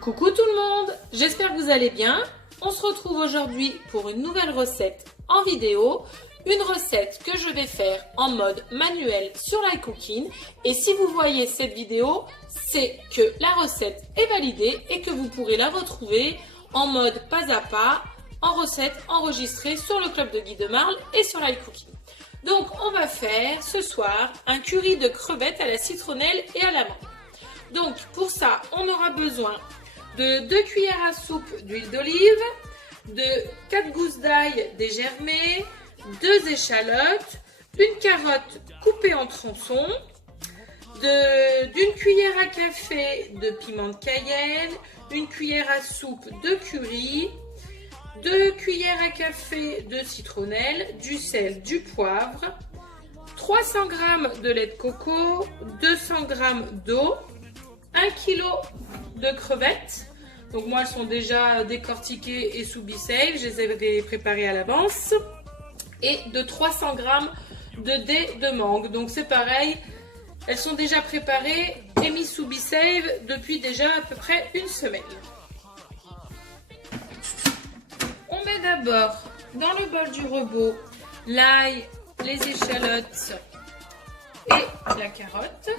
Coucou tout le monde, j'espère que vous allez bien. On se retrouve aujourd'hui pour une nouvelle recette en vidéo. Une recette que je vais faire en mode manuel sur iCooking. Et si vous voyez cette vidéo, c'est que la recette est validée et que vous pourrez la retrouver en mode pas à pas, en recette enregistrée sur le club de Guy de Marle et sur iCooking. Donc on va faire ce soir un curry de crevettes à la citronnelle et à la menthe. Donc pour ça, on aura besoin de 2 cuillères à soupe d'huile d'olive, de 4 gousses d'ail dégermées, 2 échalotes, une carotte coupée en tronçons, d'une cuillère à café de piment de Cayenne, une cuillère à soupe de curry, 2 cuillères à café de citronnelle, du sel, du poivre, 300 g de lait de coco, 200 g d'eau, 1 kg de crevettes. Donc moi elles sont déjà décortiquées et sous B-Save, je les avais préparées à l'avance. Et de 300 g de dés de mangue. Donc c'est pareil, elles sont déjà préparées et mises sous B-Save depuis déjà à peu près une semaine. On met d'abord dans le bol du robot l'ail, les échalotes et la carotte.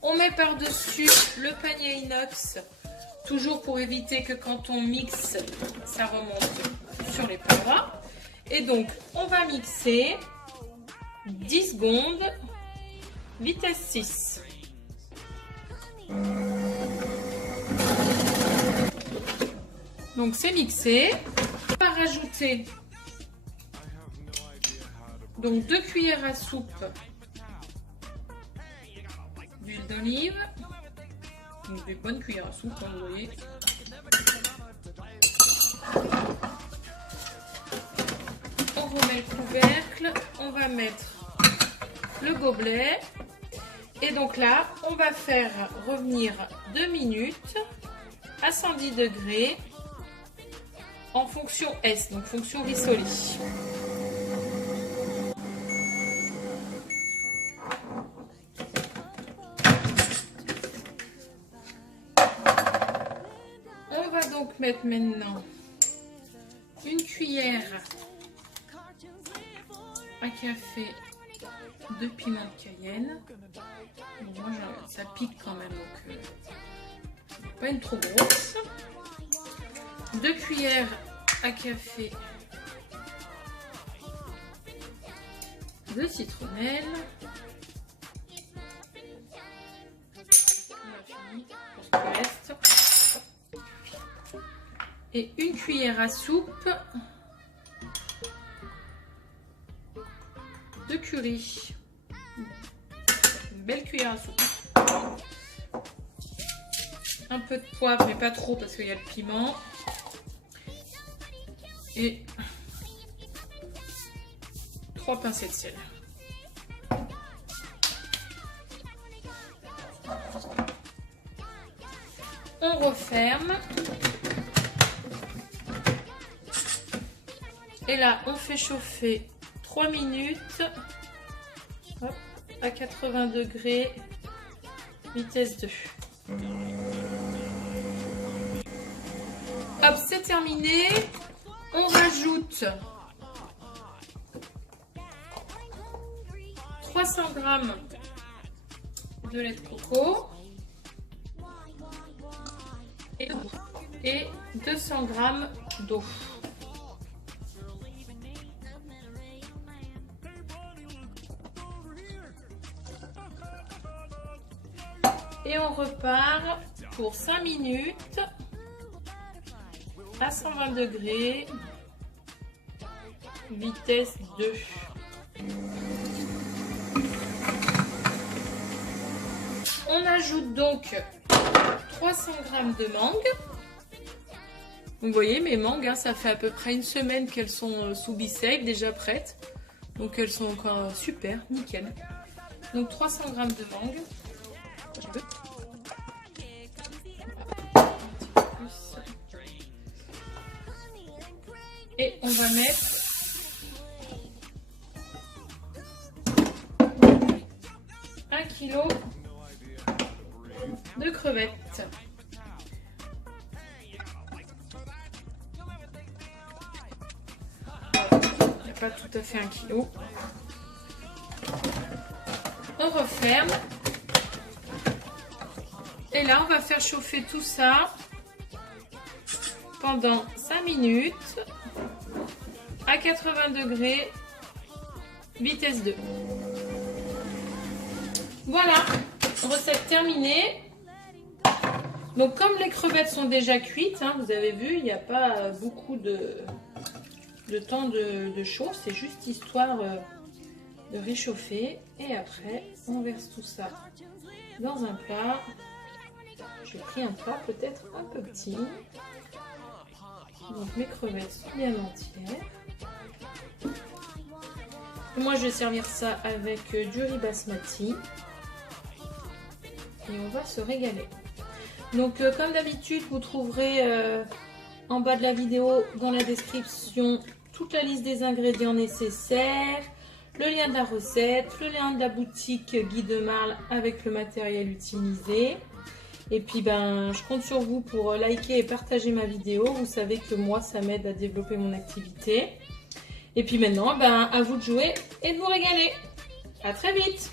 On met par-dessus le panier inox, toujours pour éviter que quand on mixe, ça remonte sur les parois. Et donc, on va mixer 10 secondes, vitesse 6. Donc, c'est mixé. On va rajouter donc 2 cuillères à soupe d'huile d'olive. Donc, des bonnes cuillères à soupe, comme vous voyez. On remet le couvercle, on va mettre le gobelet et donc là on va faire revenir 2 minutes à 110 degrés en fonction S, donc fonction Risoli. On va donc mettre maintenant une cuillère à café de piment de Cayenne. Bon, moi ça pique quand même, donc pas une trop grosse. 2 cuillères à café de citronnelle. On a fini pour ce qui reste. Et une cuillère à soupe de curry. Une belle cuillère à soupe. Un peu de poivre, mais pas trop parce qu'il y a le piment. Et 3 pincées de sel. On referme. Et là, on fait chauffer 3 minutes. Hop, à 80 degrés, vitesse 2. Hop, c'est terminé. On rajoute 300 g de lait de coco et 200 g d'eau. Et on repart pour 5 minutes à 120 degrés, vitesse 2. On ajoute donc 300 g de mangue. Vous voyez mes mangues, hein, ça fait à peu près une semaine qu'elles sont sous B-Save, déjà prêtes. Donc elles sont encore super, nickel. Donc 300 g de mangue. Et on va mettre 1 kg de crevettes. pas tout à fait 1 kg. On referme. Et là, on va faire chauffer tout ça pendant 5 minutes à 80 degrés, vitesse 2. Voilà, recette terminée. Donc comme les crevettes sont déjà cuites, hein, vous avez vu, il n'y a pas beaucoup de temps de chaud, c'est juste histoire de réchauffer. Et après, on verse tout ça dans un plat. J'ai pris un plat peut-être un peu petit. Donc mes crevettes sont bien entières. Et moi je vais servir ça avec du riz basmati. Et on va se régaler. Donc comme d'habitude, vous trouverez en bas de la vidéo, dans la description, toute la liste des ingrédients nécessaires, le lien de la recette, le lien de la boutique Guy de Marle avec le matériel utilisé. Et puis ben, je compte sur vous pour liker et partager ma vidéo. Vous savez que moi, ça m'aide à développer mon activité. Et puis maintenant, ben, à vous de jouer et de vous régaler. À très vite!